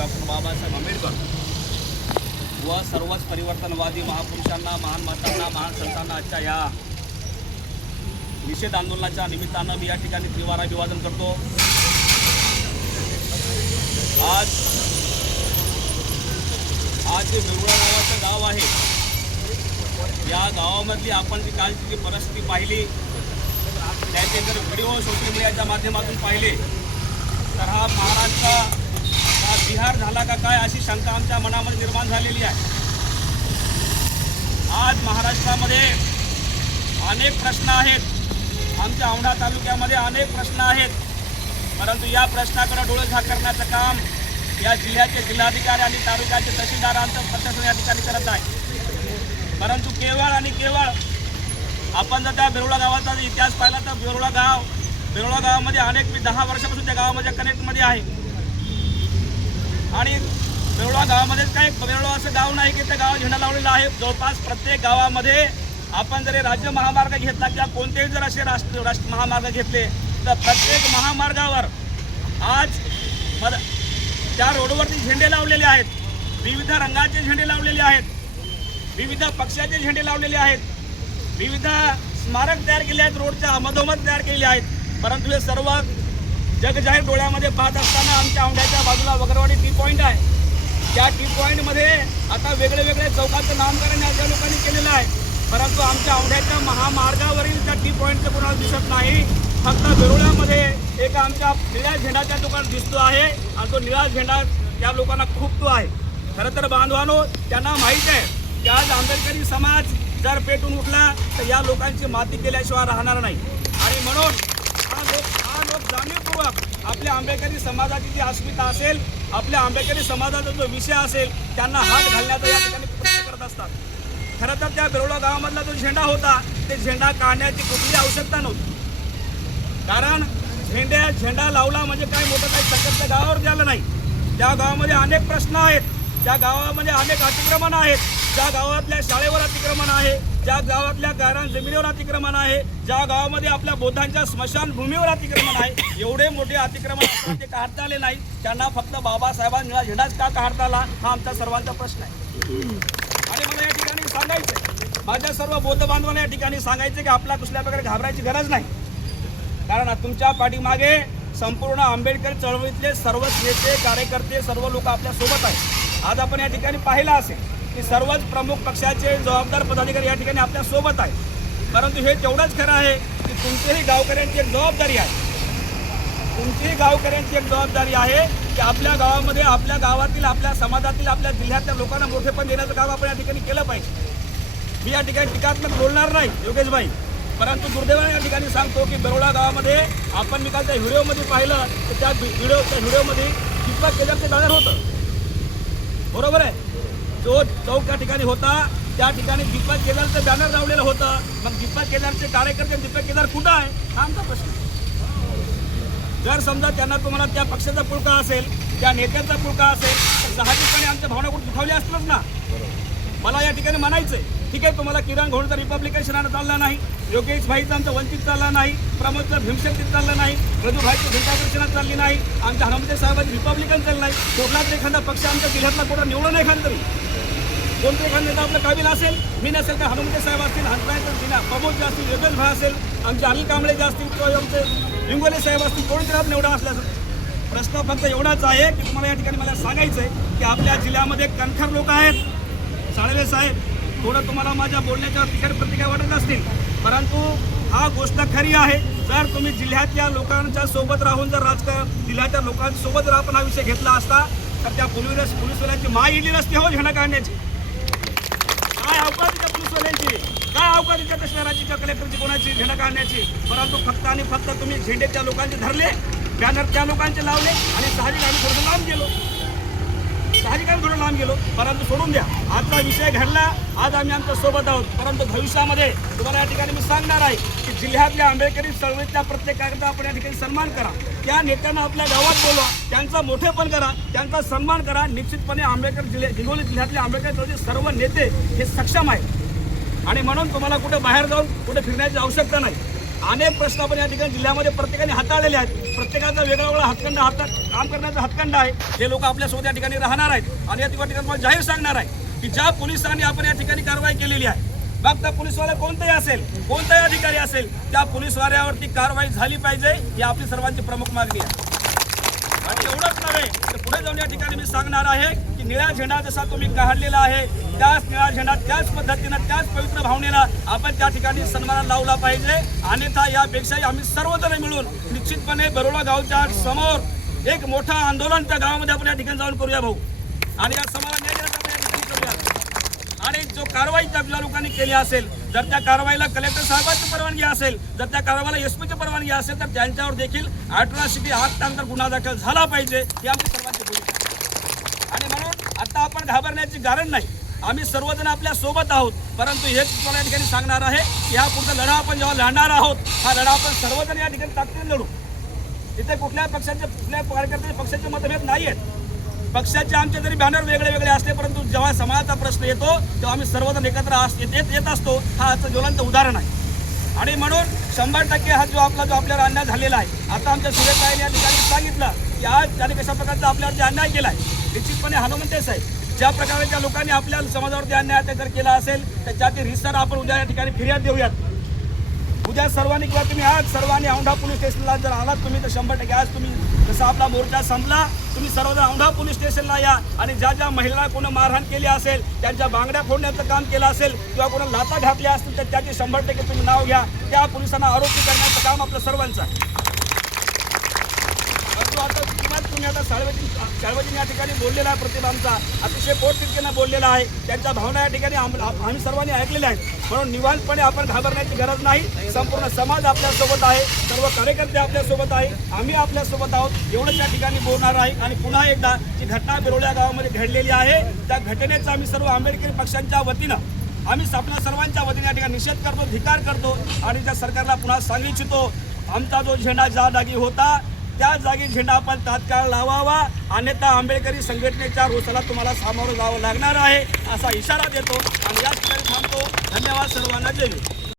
Doctor Babasaheb Ambedkar. व सर्वच परिवर्तनवादी महापुरुषांना महान मातांना महान संतांना आजच्या या निषेध आंदोलनाच्या निमित्तानं मी या ठिकाणी त्रिवार अभिवादन करतो. आज आज जे वेगळा नावाचं गाव आहे या गावामधली आपण जी कालची जी परिस्थिती पाहिली त्याचे जर व्हिडिओ सोशल मीडियाच्या माध्यमातून पाहिले तर हा महाराष्ट्र बिहार झाला का काय अशी शंका आमच्या मनामध्ये निर्माण झालेली आहे. आज महाराष्ट्रामध्ये अनेक प्रश्न आहेत. आमच्या औंढा तालुक्यामध्ये अनेक प्रश्न आहेत. परंतु या प्रश्नाकडे डोळे झाकरण्याचं काम या जिल्ह्याचे जिल्हाधिकारी आणि तालुक्याचे तहसीलदारांचं प्रशासन या ठिकाणी करत आहे परंतु केवळ आणि केवळ आपण जर त्या बेरोळा गावाचा इतिहास पाहिला तर बेरोळा गाव बेरोळा गावामध्ये अनेक मी दहा वर्षापासून त्या गावामध्ये कनेक्टमध्ये आहे. आणि बेरोळा गावामध्ये काय बेरोळा असं गाव नाही की त्या गावात झेंडा लावलेला आहे. जवळपास प्रत्येक गावामध्ये आपण जरी राज्य महामार्ग घेतला किंवा कोणतेही जर असे राष्ट्र राष्ट्र महामार्ग घेतले तर प्रत्येक महामार्गावर आज मद त्या रोडवरती झेंडे लावलेले आहेत. विविध रंगाचे झेंडे लावलेले आहेत. विविध पक्षाचे झेंडे लावलेले आहेत. विविध स्मारक तयार केले आहेत रोडच्या अमधोमध तयार केले आहेत. परंतु हे सर्व जगजाहीर डोळ्यामध्ये पाहत असताना आमच्या औंढ्याच्या बाजूला वगरवाडी टी पॉईंट आहे. त्या टी पॉईंटमध्ये आता वेगळे वेगळे चौकाचं नामकरण या लोकांनी केलेलं आहे. परंतु आमच्या औंढ्याच्या महामार्गावरील त्या टी पॉईंटचं कोणाला दिसत नाही. फक्त वेरुळ्यामध्ये एक आमच्या निळ्या झेंडाच्या दुकान दिसतो आहे. आणि तो निळा झेंडा त्या लोकांना खूपतो आहे. खरं तर बांधवानो त्यांना माहीत आहे की आज आंबेडकरी समाज जर पेटून उठला तर या लोकांची माती केल्याशिवाय राहणार नाही. आणि म्हणून जाणीवपूर्वक आपल्या आंबेडकरी समाजाची जी अस्मिता असेल आपल्या आंबेडकरी समाजाचा जो विषय असेल त्यांना हात घालण्याचा या ठिकाणी प्रयत्न करत असतात. खरं तर त्या बेरोळा गावामधला जो झेंडा होता ते झेंडा काढण्याची कुठली आवश्यकता नव्हती. कारण झेंड्या झेंडा लावला म्हणजे काय मोठं काही संकट त्या गावावर झालं नाही. त्या गावामध्ये अनेक प्रश्न आहेत. त्या गावामध्ये अनेक अतिक्रमण आहेत. ज्या गावातल्या शाळेवर अतिक्रमण आहे. ज्या गावातल्या गायरान जमिनीवर अतिक्रमण आहे ज्या गावामध्ये आपल्या बौद्धांच्या स्मशानभूमीवर अतिक्रमण आहे एवढे मोठे अतिक्रमण ते काढता आले नाही. त्यांना फक्त बाबासाहेबांना झेंडाच का काढता आला हा आमचा सर्वांचा प्रश्न आहे. आणि मला या ठिकाणी सांगायचं माझ्या सर्व बौद्ध बांधवांना या ठिकाणी सांगायचं की आपला कुठल्या प्रकारे घाबरायची गरज नाही. कारण तुमच्या पाठीमागे संपूर्ण आंबेडकर चळवळीतले सर्वच नेते कार्यकर्ते सर्व लोक आपल्यासोबत आहेत. आज आपण या ठिकाणी पाहिलं असेल की सर्वच प्रमुख पक्षाचे जबाबदार पदाधिकारी या ठिकाणी आपल्यासोबत आहेत. परंतु हे तेवढंच खरं आहे की तुमचीही गावकऱ्यांची एक जबाबदारी आहे. तुमचीही गावकऱ्यांची एक जबाबदारी आहे की आपल्या गावामध्ये आपल्या गावातील आपल्या समाजातील आपल्या जिल्ह्यातल्या लोकांना मोठेपण देण्याचं काम आपण या ठिकाणी केलं पाहिजे. मी या ठिकाणी टीकात्मक बोलणार नाही योगेशभाई. परंतु दुर्दैवाने या ठिकाणी सांगतो की बरोडा गावामध्ये आपण मी काल त्या व्हिडिओमध्ये पाहिलं तर त्या व्हिडिओ त्या व्हिडिओमध्ये दीपक केदारचं दादर होतं. बरोबर आहे? जो चौक त्या ठिकाणी होता त्या ठिकाणी दीपक केदारचं बॅनर लावलेलं होतं. मग दीपक केदारचे कार्यकर्ते दीपक केदार कुठं आहे? हा आमचा प्रश्न जर समजा त्यांना तुम्हाला त्या पक्षाचा पुळका असेल त्या नेत्याचा पुळका असेल तर साहजिकपणे आमच्या भावना कुठे दुखावल्या असतात ना? मला या ठिकाणी म्हणायचंय ठीक आहे तुम्हाला किरण घोडचा रिपब्लिकन सेनानं चालला नाही. योगेश भाईचा आमचा वंचित चालला नाही. प्रमोदचा भीमशक्तीत चालला नाही. रजूभाईचं जनता चालली नाही. आमच्या हनुमते साहेबांची रिपब्लिकन चाललं नाही. कुठलाच एखादा पक्ष आमच्या जिल्ह्यातला कुठं निवडून नाही खान तरी. कोणते एखादा नेता आपलं काबिल असेल मी नसेल तर हनुमते साहेब असतील हंसरायचं जिल्हा प्रमोद जे असतील योगेश भाई असेल आमचे अनिल कांबळे जे असतील किंवा आमचे हिंगोले साहेब असतील कोणीतरी आपण एवढा असल्याचं प्रश्न फक्त एवढाच आहे की तुम्हाला या ठिकाणी मला सांगायचं आहे की आपल्या जिल्ह्यामध्ये कणखर लोक आहेत. साळवे साहेब थोडं तुम्हाला माझ्या बोलण्याच्या तिकट प्रतिक्रिया वाटत असतील परंतु हा गोष्ट खरी आहे. जर तुम्ही जिल्ह्यातल्या लोकांच्या सोबत राहून जर राजकारण जिल्ह्याच्या लोकांसोबत जर आपण हा विषय घेतला असता तर त्या पोलीस पोलीसवाल्यांची माय इली नसते हो घेणं काढण्याची. काय अवकाशाच्या त्या शहराची कलेक्टरची कोणाची झेंडा काढण्याची. परंतु फक्त आणि फक्त तुम्ही झेंडे त्या लोकांचे धरले बॅनर त्या लोकांचे लावले आणि साहजिक आम्ही थोडं लांब गेलो. साहजिक आम्ही थोडं लांब गेलो परंतु सोडून द्या. आजचा विषय घडला आज आम्ही आमच्यासोबत आहोत. परंतु भविष्यामध्ये तुम्हाला या ठिकाणी मी सांगणार आहे की जिल्ह्यातल्या आंबेडकरी चळवळीतल्या प्रत्येक कार्यकर्ता आपण या ठिकाणी सन्मान करा. त्या नेत्यांना आपल्या गावात बोलवा. त्यांचा मोठेपण करा. त्यांचा सन्मान करा. निश्चितपणे आंबेडकर जिल्हे हिंगोली जिल्ह्यातले आंबेडकर चळवळीचे सर्व नेते हे सक्षम आहेत. आणि म्हणून तुम्हाला कुठे बाहेर जाऊन कुठे फिरण्याची आवश्यकता नाही. अनेक प्रश्न आपण या ठिकाणी जिल्ह्यामध्ये प्रत्येकाने हाताळलेले आहेत. प्रत्येकाचा वेगळा वेगळा हातखंड हातात काम करण्याचा हातखंड आहे. हे लोक आपल्यासोबत या ठिकाणी राहणार आहेत आणि या ठिकाणी तुम्हाला जाहीर सांगणार आहे की ज्या पोलिसांनी आपण या ठिकाणी कारवाई केलेली आहे मग त्या पोलीसवाला कोणताही असेल कोणताही अधिकारी असेल त्या पोलीसवाल्यावरती कारवाई झाली पाहिजे ही आपली सर्वांची प्रमुख मागणी आहे. आणि एवढंच नव्हे तर पुढे जाऊन या ठिकाणी मी सांगणार आहे निळा झेंडा जसा तुम्ही काढलेला आहे त्याच निळा झेंडा त्याच पद्धतीनं त्याच पवित्र भावनेला आपण त्या ठिकाणी सन्मान लावला पाहिजे. अन्यथा यापेक्षाही आम्ही सर्वजण मिळून निश्चितपणे बरोडा गावच्या समोर एक मोठं आंदोलन त्या गावामध्ये आपण या ठिकाणी जाऊन करूया भाऊ. आणि या समाजाला न्याय आपण करूया. आणि जो कारवाई त्या ज्या लोकांनी केली असेल जर त्या कारवाईला कलेक्टर साहेबांची परवानगी असेल जर त्या कारवाईला एसपीची परवानगी असेल तर त्यांच्यावर देखील अठराशे आठ त्यानंतर गुन्हा दाखल झाला पाहिजे हे आमची सर्वांची भूमिका आहे. आणि म्हणून आता आपण घाबरण्याची कारण नाही. आम्ही सर्वजण आपल्यासोबत आहोत. परंतु हेच मला या ठिकाणी सांगणार आहे की हा पुढचा लढा आपण जेव्हा लढणार आहोत हा लढा आपण सर्वजण या ठिकाणी ताकदीने लढू. इथे कुठल्या पक्षाचे कुठल्या कार्यकर्त्याचे पक्षाचे मतभेद नाही आहेत पक्षाचे आमचे जरी बॅनर वेगळे वेगळे असले परंतु जेव्हा समाजाचा प्रश्न येतो तेव्हा आम्ही सर्वजण एकत्र येत येत- असतो. हा आजचं ज्वलंत उदाहरण आहे. आणि म्हणून शंभर टक्के हा जो आपला जो आपल्यावर अन्याय झालेला आहे आता आमच्या सुरेश या ठिकाणी सांगितलं की आज त्याने कशा प्रकारचा आपल्यावरती अन्याय केला आहे निश्चितपणे हनुमान तेच आहे. ज्या प्रकारे त्या लोकांनी आपल्या समाजावरती अन्याय अत्याचार केला असेल त्याच्यातील रिसर आपण उद्या या ठिकाणी फिर्याद देऊयात. उद्या सर्वांनी किंवा तुम्ही आज सर्वांनी औंढा पोलीस स्टेशनला जर आलात तुम्ही तर शंभर टक्के आज तुम्ही जसा आपला मोर्चा संपला तुम्ही सर्वजण औंढा पोलीस स्टेशनला या आणि ज्या ज्या महिला कोणी मारहाण केली असेल त्यांच्या बांगड्या फोडण्याचं काम केलं असेल किंवा कोणा लाता घातल्या असतील तर त्याची शंभर टक्के तुम्ही नाव घ्या. त्या पोलिसांना आरोपी करण्याचं काम आपलं सर्वांचं आहे. आज तुम्ही आता सार्वजनिक सार्वजनिक या ठिकाणी बोललेला आहे प्रतिभांचा अतिशय पोटतिडकीनं बोललेला आहे. त्यांच्या भावना या ठिकाणी आम- आम्ही सर्वांनी ऐकलेल्या आहेत. म्हणून निवांतपणे आपण घाबरण्याची गरज नाही. संपूर्ण समाज आपल्यासोबत आहे. सर्व कार्यकर्ते आपल्यासोबत आहे. आम्ही आपल्यासोबत आहोत. एवढंच या ठिकाणी बोलणार आहे. आणि पुन्हा एकदा जी घटना बिरोल्या गावामध्ये घडलेली आहे त्या घटनेचा आम्ही सर्व आंबेडकरी पक्षांच्या वतीनं आम्ही आपल्या सर्वांच्या वतीने या ठिकाणी निषेध करतो धिकार करतो आणि त्या सरकारला पुन्हा सांगू इच्छितो. आमचा जो झेंडा ज्या जागी होता त्या जागी झेंडा आपण तात्काळ लावावा. अन्यथा आंबेडकरी संघटनेच्या रोषाला तुम्हाला सामोरं जावं लागणार आहे असा इशारा देतो. आणि याच ठिकाणी थांबतो. धन्यवाद सर्वांना. जय